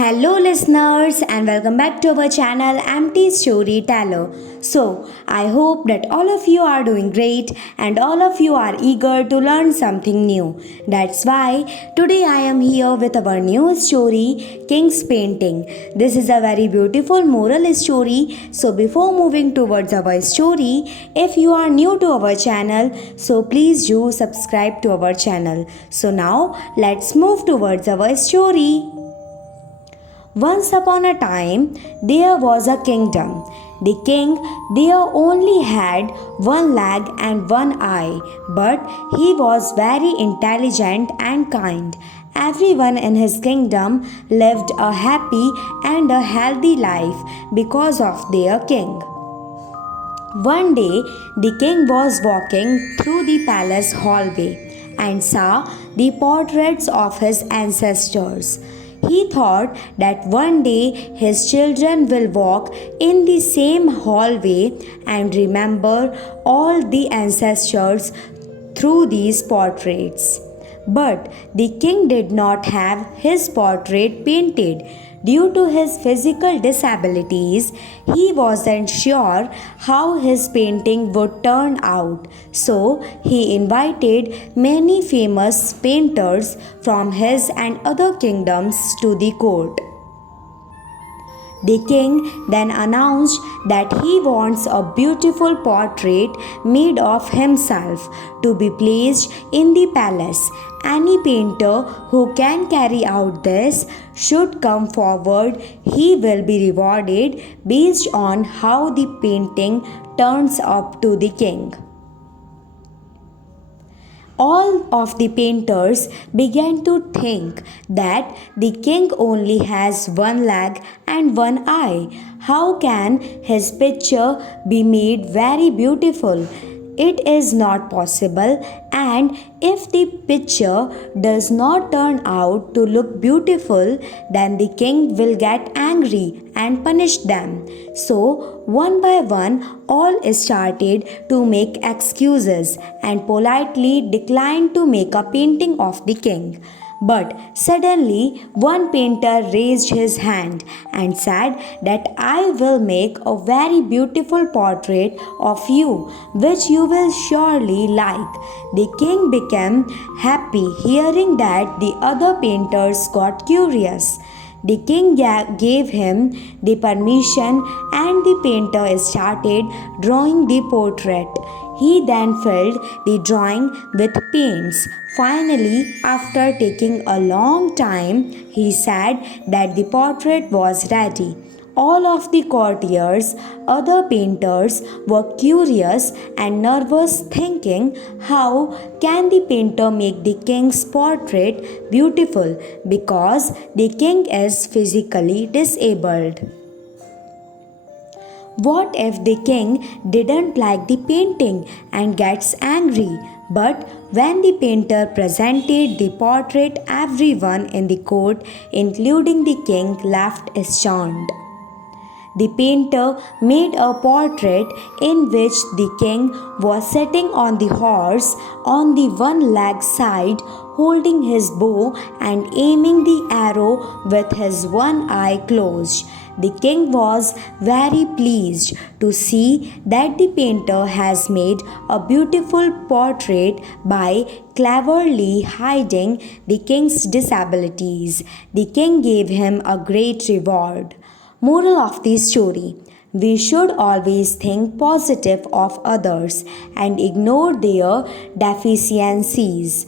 Hello listeners and welcome back to our channel Empty Storyteller. So, I hope that all of you are doing great and all of you are eager to learn something new. That's why today I am here with our new story, King's Painting. This is a very beautiful moral story. So, before moving towards our story, if you are new to our channel, so please do subscribe to our channel. So, now let's move towards our story. Once upon a time, there was a kingdom. The king there only had one leg and one eye, but he was very intelligent and kind. Everyone in his kingdom lived a happy and a healthy life because of their king. One day, the king was walking through the palace hallway and saw the portraits of his ancestors. He thought that one day his children will walk in the same hallway and remember all the ancestors through these portraits. But the king did not have his portrait painted. Due to his physical disabilities, he wasn't sure how his painting would turn out. So, he invited many famous painters from his and other kingdoms to the court. The king then announced that he wants a beautiful portrait made of himself to be placed in the palace. Any painter who can carry out this should come forward. He will be rewarded based on how the painting turns up to the king. All of the painters began to think that the king only has one leg and one eye. How can his picture be made very beautiful? It is not possible, and if the picture does not turn out to look beautiful, then the king will get angry and punish them. So, one by one, all started to make excuses and politely declined to make a painting of the king. But suddenly, one painter raised his hand and said that I will make a very beautiful portrait of you, which you will surely like. The king became happy hearing that. The other painters got curious. The king gave him the permission and the painter started drawing the portrait. He then filled the drawing with paints. Finally, after taking a long time, he said that the portrait was ready. All of the courtiers, other painters, were curious and nervous, thinking, how can the painter make the king's portrait beautiful because the king is physically disabled? What if the king didn't like the painting and gets angry? But when the painter presented the portrait, everyone in the court, including the king, left stunned. The painter made a portrait in which the king was sitting on the horse on the one leg side, holding his bow and aiming the arrow with his one eye closed. The king was very pleased to see that the painter has made a beautiful portrait by cleverly hiding the king's disabilities. The king gave him a great reward. Moral of the story: we should always think positive of others and ignore their deficiencies.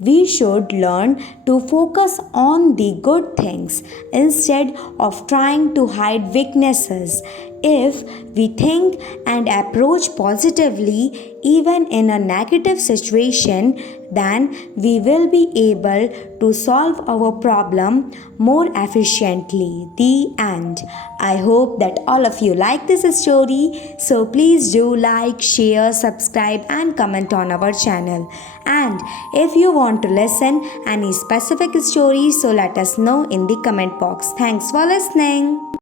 We should learn to focus on the good things instead of trying to hide weaknesses. If we think and approach positively, even in a negative situation, then we will be able to solve our problem more efficiently. The end. I hope that all of you like this story. So please do like, share, subscribe and comment on our channel. And if you want to listen any specific story, so let us know in the comment box. Thanks for listening.